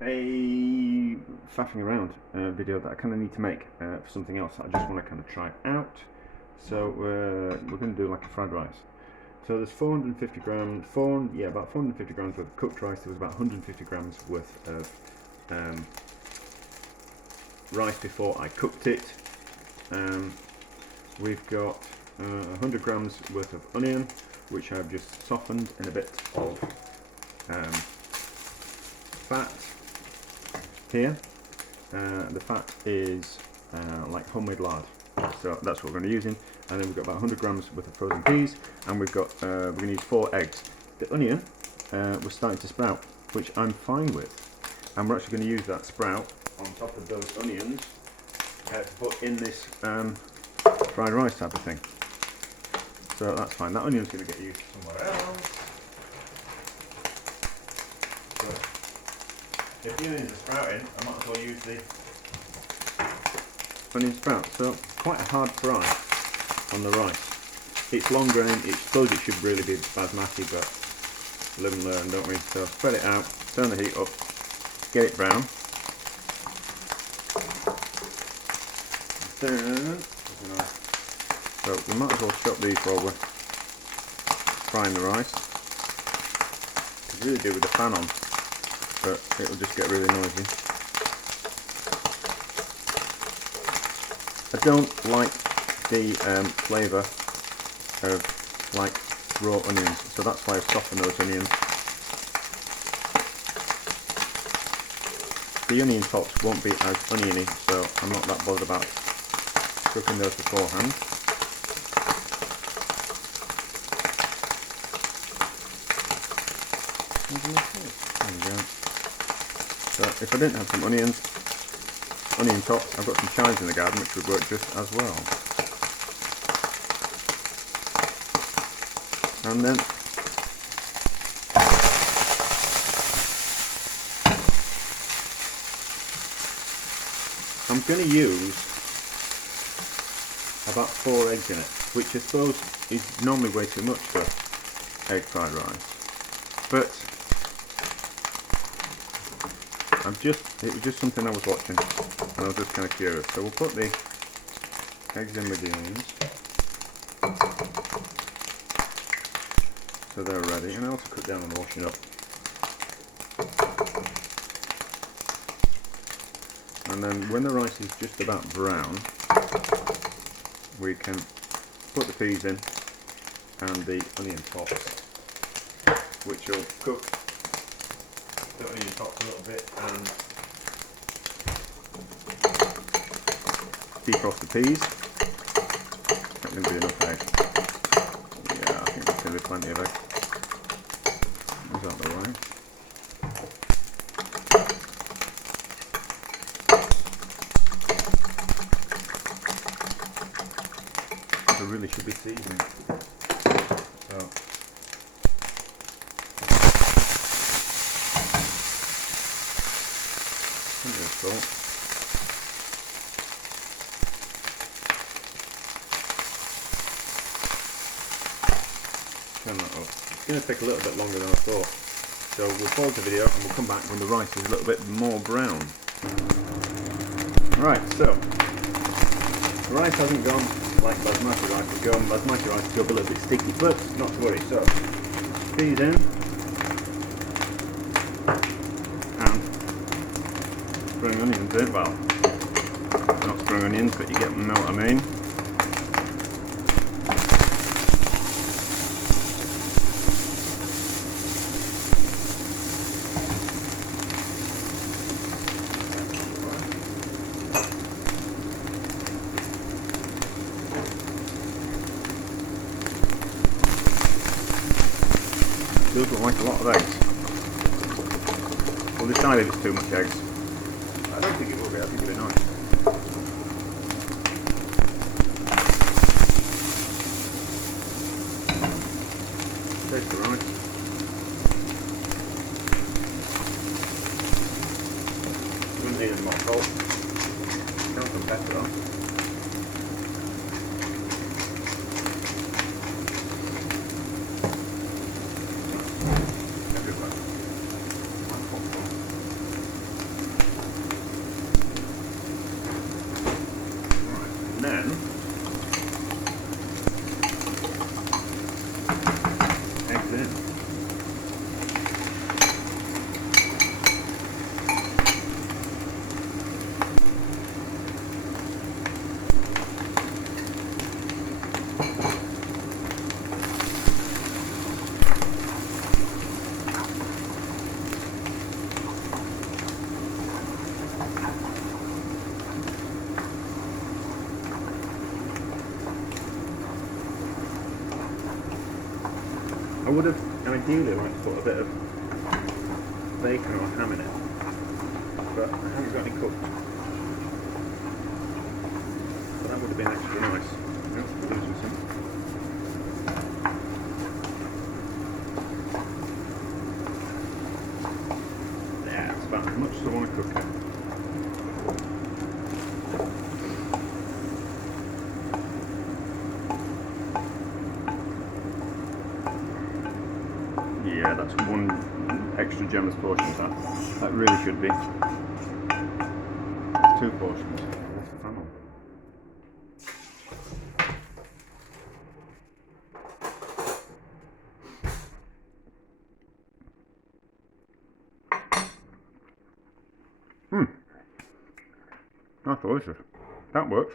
a faffing around video that I kind of need to make for something else. I just want to kind of try it out. So we're going to do like a fried rice. So there's 450 grams, about 450 grams worth of cooked rice. There was about 150 grams worth of rice before I cooked it. We've got 100 grams worth of onion, which I've just softened in a bit of fat here. The fat is like homemade lard, so that's what we're going to be using. And then we've got about 100 grams worth of frozen peas, and we've got we're going to use 4 eggs. The onion was starting to sprout, which I'm fine with, and we're actually going to use that sprout on top of those onions to put in this fried rice type of thing. So that's fine. That onion's going to get used somewhere else. But if the onions are sprouting, I might as well use the onion sprout. So quite a hard fry on the rice. It's long grain. I suppose it should really be basmati, but live and learn, don't we? So spread it out, turn the heat up, get it brown. So we might as well chop these while we're frying the rice. You could really do with the fan on, but it'll just get really noisy. I don't like the flavour of like raw onions, so that's why I've softened those onions. The onion tops won't be as oniony, so I'm not that bothered about cooking those beforehand. There we go. So if I didn't have some onion tops, I've got some chives in the garden which would work just as well. And then I'm going to use about 4 eggs in it, which I suppose is normally way too much for egg fried rice. But it was just something I was watching, and I was just kind of curious. So we'll put the eggs in with the onions, so they're ready, and I also cut down on washing up. And then when the rice is just about brown, we can put the peas in and the onion tops, which will cook the onion tops a little bit and defrost the peas. That's going to be enough egg. Yeah, I think that's going to be plenty of egg. Move out the way. I really should be seasoning. So salt. Turn that up. It's going to take a little bit longer than I thought. So we'll pause the video and we'll come back when the rice is a little bit more brown. Right, so the rice hasn't gone like basmati rice would go, and basmati rice would go a little bit sticky, but not to worry. So peas in, and spring onions in. Well, not spring onions, but you get them, know what I mean. Does look like a lot of eggs. We'll decide if it's too much eggs. I don't think it will be, I think it'll be nice. Taste the rice. Wouldn't need any more salt. Count some pepper on. would have ideally liked to put a bit of bacon or ham in it, but I haven't got any cooked. But that would have been extra nice. Yeah, losing some. Yeah, it's about as much as I want to cook it. Yeah, that's one extra generous portion of that. That really should be 2 portions. What's the panel? That's delicious. That works.